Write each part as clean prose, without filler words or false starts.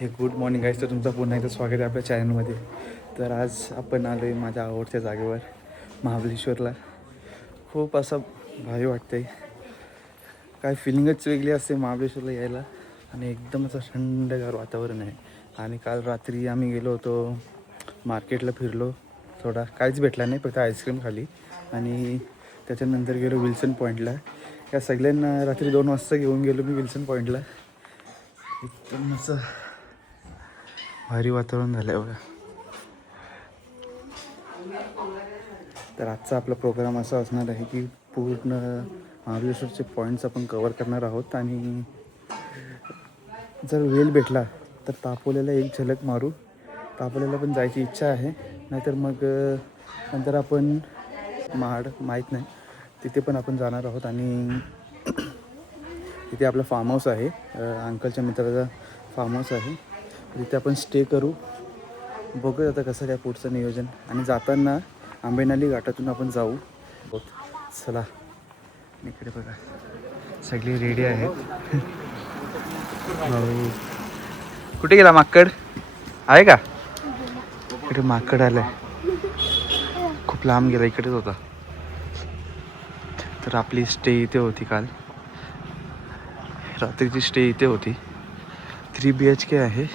हे good morning guys. तर तुमचं पुन्हा एकदा स्वागत आहे आपल्या चॅनलमध्ये. तर आज आपण आलो आहे माझ्या आवडत्या जागेवर महाबळेश्वरला. खूप असं भारी वाटतं आहे. काय फिलिंगच वेगळी असते महाबळेश्वरला यायला आणि एकदम असं थंडगार वातावरण आहे. आणि काल रात्री आम्ही गेलो होतो मार्केटला, फिरलो थोडा, काहीच भेटला नाही, फक्त आईस्क्रीम खाली. आणि त्याच्यानंतर गेलो विल्सन पॉईंटला. या सगळ्यांना रात्री 2 वाजता घेऊन गेलो मी विल्सन पॉईंटला. एकदम असं भारी वातावरण झालं आहे बघा. तर आजचा आपला प्रोग्राम असा असणार आहे की पूर्ण महाबळेश्वरचे पॉईंट्स आपण कवर करणार आहोत. आणि जर वेळ भेटला तर तापोल्याला एक झलक मारू. तापोल्याला पण जायची इच्छा आहे, नाहीतर मग नंतर आपण माहीत नाही, तिथे पण आपण जाणार आहोत. आणि तिथे आपलं फार्म हाऊस आहे, अंकलच्या मित्राचा फार्म हाऊस आहे, तिथे आपण स्टे करू. बघूया आता कसं काय पुढचं नियोजन. आणि जाताना आंबेनाली घाटातून आपण जाऊ. चला, इकडे बघा सगळी रेडी आहेत. भाऊ कुठे गेला? माकड आहे का? इकडे माकड आलाय, खूप लांब गेला, इकडेच होता. तर आपली स्टे इथे होती, काल रात्रीची स्टे इथे होती. 3 BHK आहे,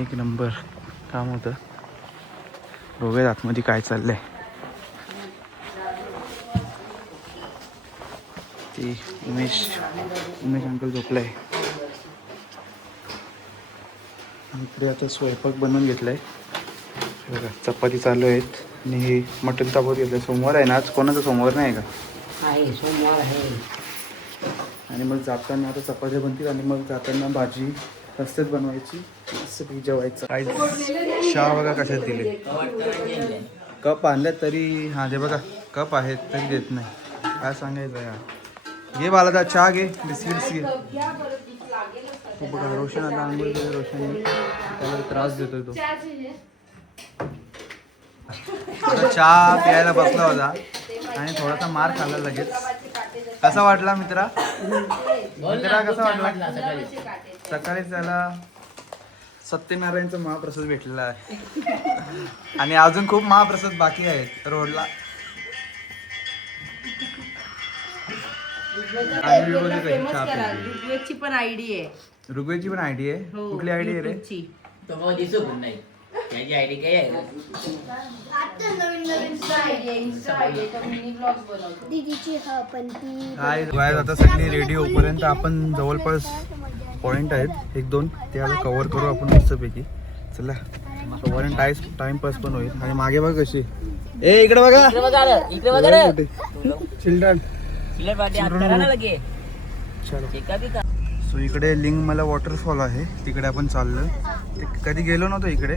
एक नंबर काम होतं. बघूया आतमध्ये काय चाललंय. ती उमेश अंकल झोपलाय. इकडे आता स्वयंपाक बनवून घेतलाय बघा. चपाती चालू आहेत आणि मटण तापवत घेतलं. सोमवार आहे ना आज, कोणाचा सोमवार नाही का? आहे, सोमवार आहे. आणि मग जाताना आता चपात्या बनतील आणि मग जाताना भाजी रस्त्यात बनवायची, असं जेवायचं. काय चहा बघा कशात दिले. कप आणल्यात तरी, हां ते बघा कप आहेत तरी देत नाही. काय सांगायचं यार. घे बाला, चहा घे, बिस्किट्स घे. तो बघा रोशन आता आंघोळ केलं. रोशन त्याला त्रास देतोय तो. आता चहा प्यायला बसला होता आणि थोडासा मार खाल्ला लगेच. कसा वाटला मित्रा? कसा वाटला? सकाळीच त्याला सत्यनारायणचा महाप्रसाद भेटलेला आहे आणि अजून खूप महाप्रसाद बाकी आहेत रोडला. ऋग्वेदची पण आयडी आहे. ऋग्वेदची पण आयडी आहे. कुठली आयडी आहे रे? त्याची आयडी काय आहे? आता सगळी रेडी होईपर्यंत आपण जवळपास पॉईंट आहेत 1-2 त्याला कव्हर करू आपण मस्तपैकी. चला, तोपर्यंत टाइमपास पण होईल. आणि मागे बघ कशी, ए इकडे बघा, चिल्ड्रन. सो इकडे लिंगमला वॉटरफॉल आहे, तिकडे आपण चाललो. ते कधी गेलो नव्हतो इकडे,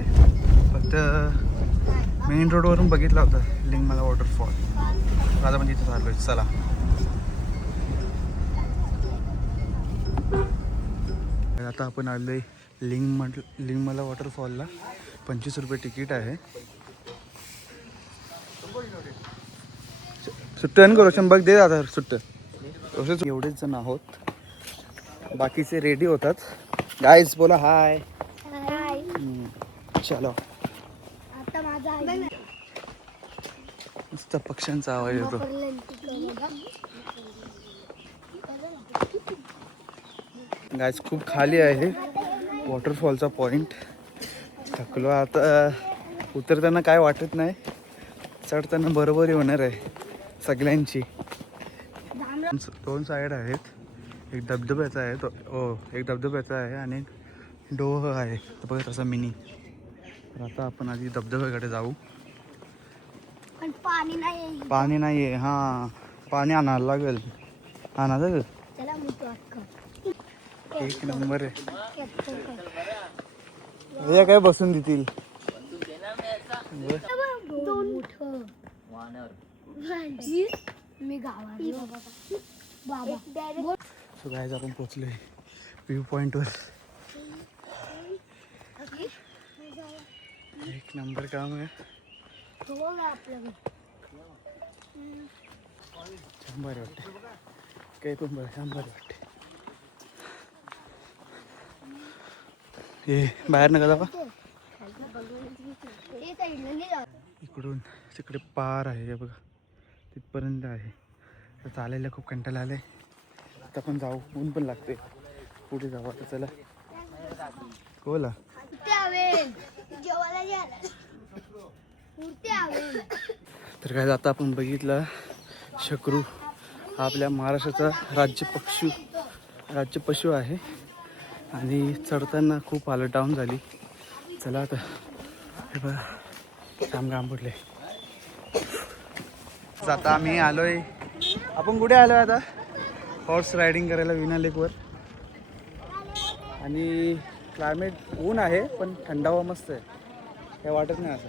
फक्त मेन रोडवरून बघितला होता लिंगमला वॉटरफॉल. आता पण तिथे चाललोय. चला, आता आपण आलोय लिंगमला वॉटरफॉलला. 25 रुपये तिकीट आहे. सुट्टं करू रोशन, बघ दे दादा सुट्टं. रोशन एवढेच जण आहोत, बाकीचे रेडी होतात. गाईज बोला हाय. चलो, मस्त पक्ष्यांचा आवाज येतो. गाईज खूप खाली आहे वॉटरफॉलचा पॉइंट. थकलो आता. उतरताना काय वाटत नाही, चढताना बरोबरी होणार आहे सगळ्यांची. 2 साईड आहेत. एक धबधब्याचा आहे एक धबधब्याचा आहे आणि डोह आहे. तर बघा तसा मिनी. तर आता आपण आधी धबधब्याकडे जाऊ. पाणी नाही आहे. हां, पाणी आणायला लागेल. एक नंबर आहे. हे काय बसून देतील. सो गाईज आपण पोचलोय व्ह्यू पॉइंटवर. एक नंबर काम आहे. शंभर वाटते, काही पण बरं, शंभर वाटते. हे बाहेर नका जावा. इकडून तिकडे पार आहे हे बघा, तिथपर्यंत आहे. तर चालायला खूप कंटाळा आलाय. आता पण जाऊ, ऊन पण लागते. पुढे जाऊ आता, चला. बोला. तर काय आता आपण बघितलं, शकरू हा आपल्या महाराष्ट्राचा राज्य पशु आहे आणि चढताना खूप हालत डाऊन झाली. चला आता हे बघा काम पडले. आता आम्ही आलोय, आपण कुठे आलोय आता? हॉर्स रायडिंग करायला विना लेकवर. आणि क्लायमेट ऊन आहे पण थंडावा मस्त आहे, काय वाटत नाही असं.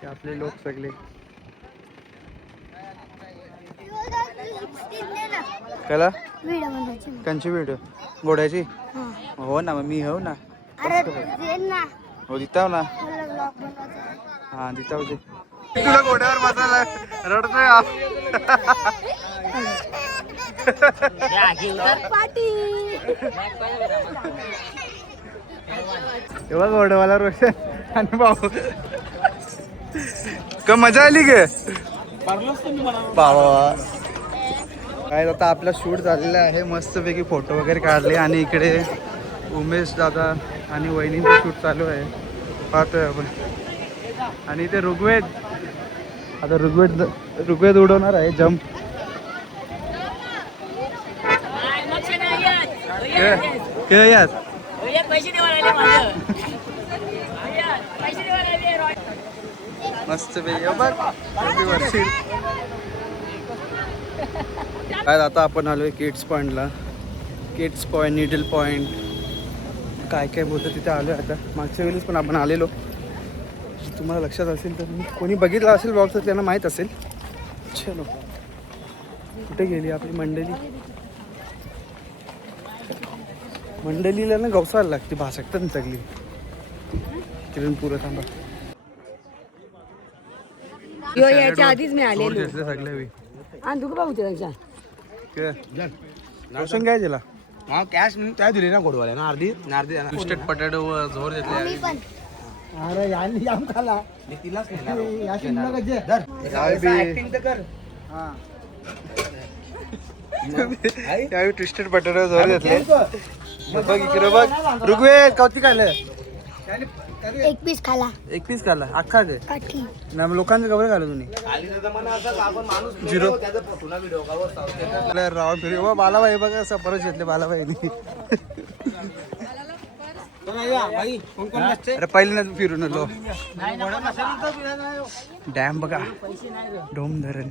ते आपले लोक सगळे कला कंची व्हिडिओ घोड्याची. हो ना, मग मी हो ना, हो दिताव ना. हा दिताव ते. तुला घोड्यावर बसायला रडतोय. तेव्हा घोडवाला रोशन आणि भाऊ का मजा आली गे बाबा. काय आता आपला शूट झालेला आहे, मस्तपैकी फोटो वगैरे काढले. आणि इकडे उमेश दादा आणि वहिनींचं शूट चालू आहे, पाहतोय आपण. आणि इथे ऋग्वेद, आता ऋग्वेद उडवणार आहे जम्प. यात मस्त काय. आता आपण आलोय किड्स पॉइंटला. किड्स पॉइंट, निडल पॉइंट, काय काय बोलतं तिथे आलोय आता. मागच्या वेळेस पण आपण आलेलो, तुम्हाला लक्षात असेल तर, कोणी बघितलं असेल ब्लॉग तर त्यांना माहीत असेल. चलो, कुठे गेली आपली मंडळीला ना गवसायला लागते, भाषकतात ना सगळी. किरण पुरं थांबा. याच्या आधीच मी आलेलो. रोशन काय दिला? हा कॅश त्या दिली ना घोडवाल्या ना, अर्धी ट्विस्टेड पटॅटो झोर घेतले. अरे यांनी जाम खाला, मी तिलाच त्यावेळी ट्विस्टेड पटॅटो झोर घेतले. बघ इकडे बघ, ऋग्वेद कौतिक आलं. एक पीस खाला अख्खा गे ना, लोकांचं कपडे घालू तुम्ही. झिरो रावण फिरी हो बालाबाई बघा, असं परत घेतले बालाबाईनी. अरे पहिल्यांदा फिरून आलो. डॅम बघा, डोम धरण.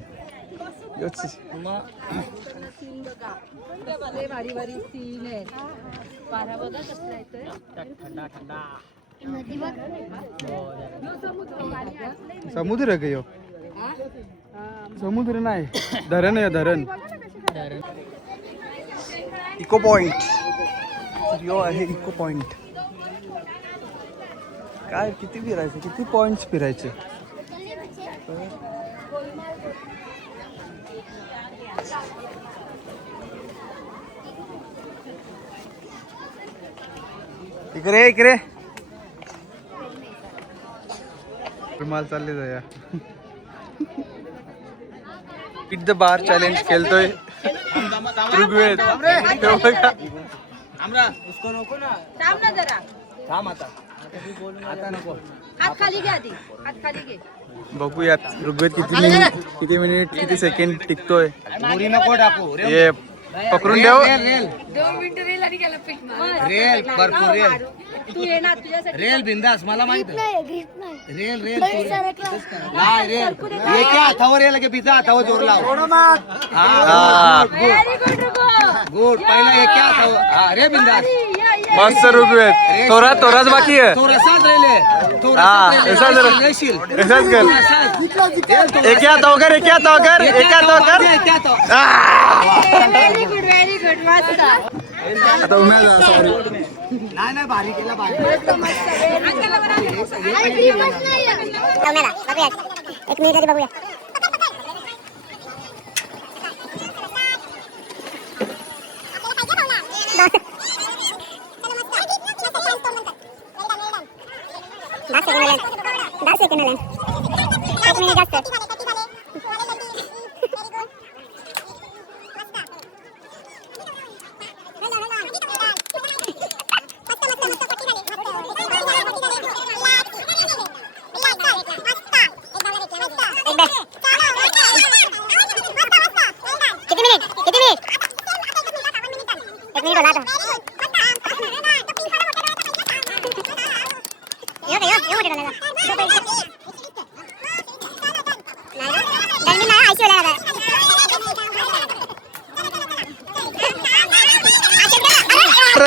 समुद्र आहे का यो? समुद्र नाही, धरण आहे, धरण. इको पॉइंट यो आहे, इको पॉइंट. काय किती फिरायचं, किती पॉइंट्स फिरायचे. इकडे रुमाल चालले जाया. इट द बार चॅलेंज खेळतोय ऋग्वेद. बघूयात ऋग्वेद किती मिनिट किती सेकंड टिकतोय. ये पकडून देऊ. रेल भरपूर रेल बिंदास, मला माहित रेल नाही. एका हातावर येईल की बिजा हातावर जोर लाव. गुड, पहिला एका हातावर. हा रे बिंदास, मस्त ऋग्वेद. थोराच बाकी आहे. थोडासाच रेले, ऐसाच कर. एका हातावर कर, एका हातावर कर, एका हातावर कर. आता उमेद सॉरी. नाही भारी केला, भारी. एक मिनिट बघूया.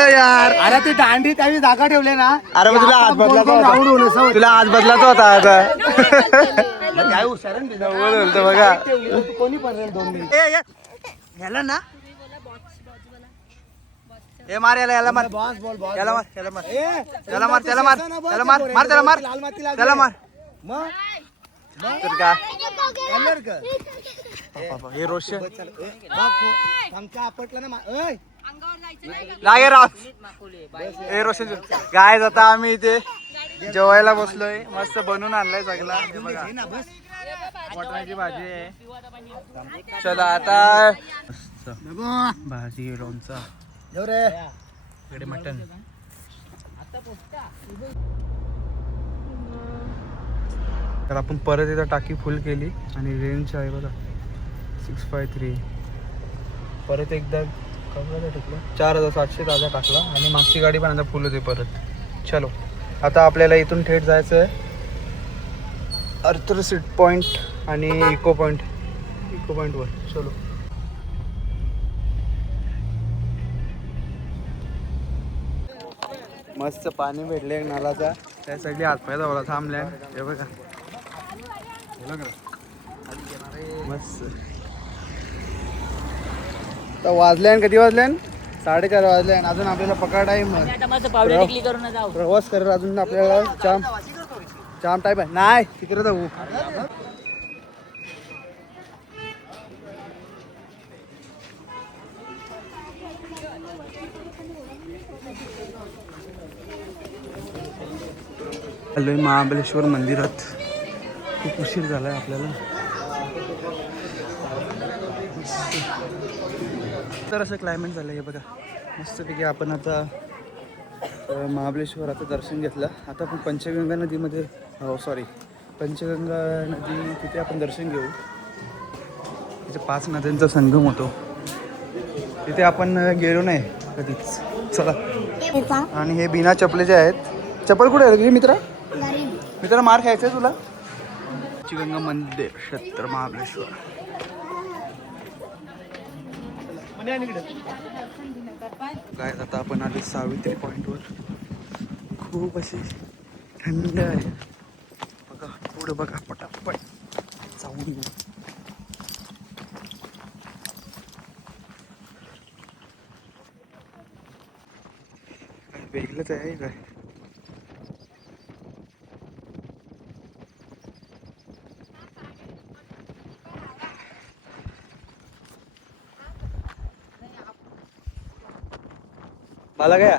यार. अरे ती दांडी त्यावेळी जागा ठेवले ना. अरे मग तुला आज बदलाचा राऊंड होणे होता. सवय. तुला आज बदलाचा होता आता. काय हुशार आहे ना. बोलतो बघा. तू कोणी पण 2 मिनिट. ह्याला ना हे मार याला मार बॉस बोल बॉस. याला मार याला मार ए, त्याला मार त्याला मार त्याला मार मार त्याला मार लाल माती लागली. त्याला मार मग तर काय कलर कर. हे रोशन चल, ए, बघ, पंखा आपटला ना ओय. लागे राव हे रोशन गाय आता आम्ही इथे जेवायला बसलोय मस्त बनवून आणलाय सगळा हे बघा हे ना बस. मटणाची भाजी आहे चला आता भाजी लोणचा जेव रे. इकडे मटण तर आपण परत एकदा टाकी फुल केली आणि रेंज आहे बघा 653 परत एकदा टाकलं 4700 ताजा टाकला आणि मागची गाडी पण आता फुल होते परत चलो आता आपल्याला इथून थेट जायचं आहे अर्थर सीट पॉईंट आणि इको पॉईंटवर चलो मस्त पाणी भेटले नालाचा त्यासाठी हातपाय धावला थांबल्या हे बघा मस्त तर वाजल्यान कधी वाजल्यान 4:30 वाजल्यान अजून आपल्याला पकड टाईम प्रवास करेल अजून आपल्याला जाम टाईम आहे नाही तिकडे जाऊ आलोय महाबळेश्वर मंदिरात खूप उशीर झालाय आपल्याला तर असं क्लायमेट झालं हे बघा मस्तपैकी आपण आता महाबळेश्वराचं दर्शन घेतलं आता आपण पंचगंगा नदीमध्ये पंचगंगा नदी तिथे आपण दर्शन घेऊ तिथे 5 नद्यांचा संगम होतो तिथे आपण गेलो नाही कधीच चला आणि हे बिना चपलेचे आहेत चप्पल कुठे आहे रे मित्रा मार खायचं आहे तुला पंचगंगा मंदिर क्षेत्र महाबळेश्वर काय आता आपण आलो सावित्री पॉइंटवर खूप अशी थंड आहे बघा पुढे बघा पटापट जाऊन येऊ वेगळंच आहे काय मला काय